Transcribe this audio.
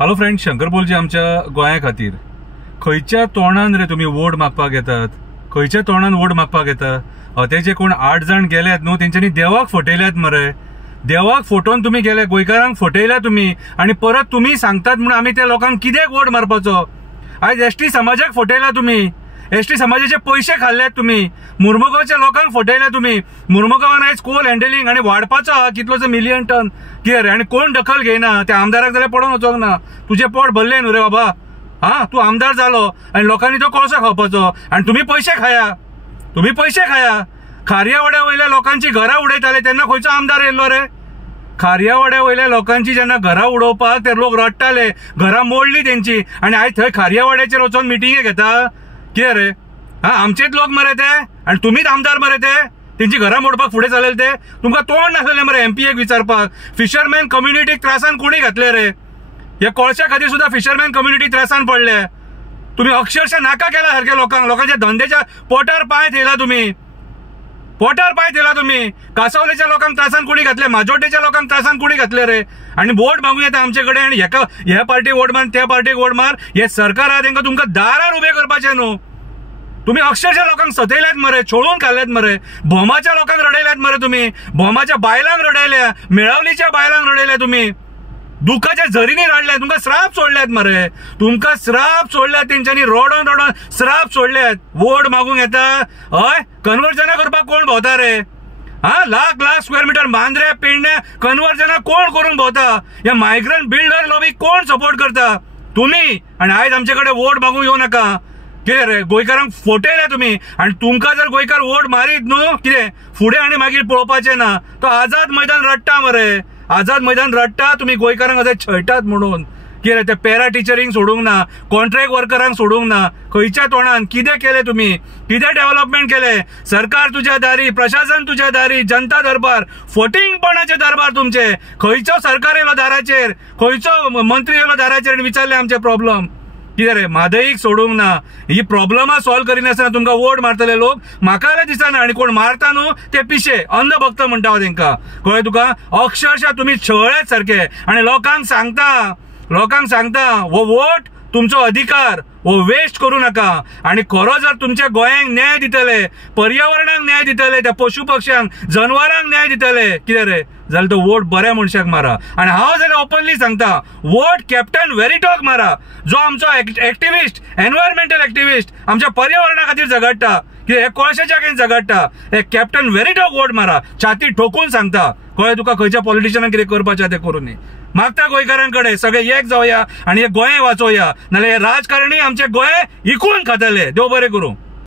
Hello friend, Shankar बोलचे आमच्या गोंया खातीर खंयच्या तोंडान रे तुम्ही वोट मागपाक येतात? खंयच्या तोंडान वोट मागपाक येता? ते जे कोण 8 जण गेल्यात न्हू, तेंच्यांनी देवाक फटयल्यात मरे. देवाक फटोवन तुम्ही गेले, गोंयकारांक फटयल्या तुम्ही, आणि परत तुम्ही सांगतात म्हणून आम्ही त्या लोकांक कित्याक वोट मारपाचो? आज एसटी समाजाक फटयला तुम्ही, एसटी समाजाचे पैसे खाल्ल्यात तुम्ही, मुर्मुगांवच्या लोकांक फटयल्या तुम्ही. मुर्मुगांवान आयज कोल हँडलिंग आणि वाडपाचो हा कितलोसो मिलियन टन कितें रे, आणि कोण दखल घेयना? त्या आमदाराक जाल्यार पडोवन वचोंक ना. तुझे पोट भरले न्हू रे बाबा. हा, तू आमदार जालो आणि लोकांनी तो कोळसो खावपाचो, आणि तुम्ही पैसे खाया, तुम्ही पैसे खाया. खार्यावाड्या वयल्या लोकांची घरां उडयताले तेन्ना खंयचो आमदार येयल्लो रे? खार्यावाड्या वयल्या लोकांची जेन्ना घरां उडोवपाक ते लोक रडटाले, घरां मोडली तेंची, आणि आयज थंय खार्यावाड्याचेर वचोन मिटिंगे घेता कितें रे? हा, आमचेच लोक मरे ते, आणि तुम्हीच आमदार मरे ते. तेंची घरां मोडपाक फुडें चालले ते. तुमकां तोंड नासलें मरे एमपीएक विचारपाक? फिशरमॅन कम्युनिटीक त्रासान कोणी घातले रे? हे कोळशा खातीर सुद्धा फिशरमॅन कम्युनिटी त्रासान पडले. तुम्ही अक्षरशः नाका केला सारख्या लोकांच्या धंद्याच्या पोटार पांय थेयला तुम्ही, पोटार पांय थेयला तुम्ही. कांसावलेच्या लोकांक त्रासान कोणी घातले? माजोड्डेच्या लोकांक त्रासान कोणी घातले रे? आणि वोट मागूं येता आमचे कडेन, आणि ह्या पार्टीक वोट मार, त्या पार्टीक वोट मार. हे सरकार आहा तेंकां तुमकां दारार उबे करपाचें न्हू. तुम्ही अक्षरशः लोकांक सतयल्यात मरे, छोळून खाल्ल्यात मरे. भोमाच्या लोकांक रडयल्यात मरे तुम्ही, भोमाच्या बायलांक रडयल्या, मेळावलीच्या बायलांक रडयल्या तुम्ही, दुखाच्या झरींनी रडल्यात. तुमकां श्राप सोडल्यात मरे, तुमकां श्राप सोडल्यात तेंच्यांनी. रडोन रडोन श्राप सोडल्यात. वोट मागूंक येता हय, कन्वर्जना करपाक कोण भोंवता रे? हा, लाख लाख स्क्वेअर मीटर बांद्रे पेडण्या कन्वर्जना कोण करून भोंवता? या मायग्रंट बिल्डर लॉबी कोण सपोर्ट करता? तुम्ही. आणि आयज आमचे कडेन वोट मागूंक येऊ नका. कितें रे, गोंयकारांक फटयल्या तुम्ही, आणि तुमकां जर गोंयकार वोट मारीत न्हू, कितें फुडें आनी मागीर पळोवपाचें ना. तो आझाद मैदान रडटा मरे, आझाद मैदान रडटा. तुम्ही गोंयकारांक अशें छळटात म्हणून. कितें ते पॅरा टिचरींक सोडूंक ना, कॉन्ट्रॅक्ट वर्करांक सोडूंक ना. खंयच्या तोंडान कितें केलें तुम्ही? कितें डेव्हलपमेंट केलें? सरकार तुज्या दारी, प्रशासन तुज्या दारी, जनता दरबार, फटिंगपणाचे दरबार तुमचे. खंयचो सरकार येयलो दाराचेर, खंयचो मंत्री येयलो दाराचेर आणि विचारले आमचे प्रॉब्लेम? कितें रे, म्हादईक सोडूंक ना. ही प्रॉब्लमा सॉल्व करिनासतना तुमकां वोट मारतले लोक? म्हाका जाल्यार दिसना. आणि कोण मारता न्हू ते पिशे अंधभक्त म्हणटा हांव तेंकां, कळ्ळें तुका? अक्षरशः तुम्ही छळ्यात सारखे, आणि लोकांक सांगता हो वोट तुमचो अधिकार, हो वेस्ट करू नका. आणि खरो जर तुमच्या गोंयांक न्याय दितले, पर्यावरणाक न्याय दितले, त्या पशु पक्ष्यांक, जनवरांक न्याय दितले, कितें रे, जाल्यार तो वोट बऱ्या मनशाक मारा. आणि हांव जाल्यार ओपनली सांगता, वोट कॅप्टन वेरिटॉक मारा, जो आमचो एक्टिविस्ट, एन्व्हायरमेंटल एक्टिविस्ट, आमच्या पर्यावरणा खातीर झगडटा, कितें हे कोळशाच्या खातीर झगडटा. हे कॅप्टन वेरिटॉक वोट मारा. छाती ठोकून सांगता, कळ्ळें तुका? खंयच्या पॉलिटिशियनाक कितें करपाचें तें करून मागता गोंयकारांकडे सगळे एक जावया आणि हे गोंय वाचोवया, नाल्यार हे राजकारणी आमचे गोंय इकून खातले. देव बरें करूं.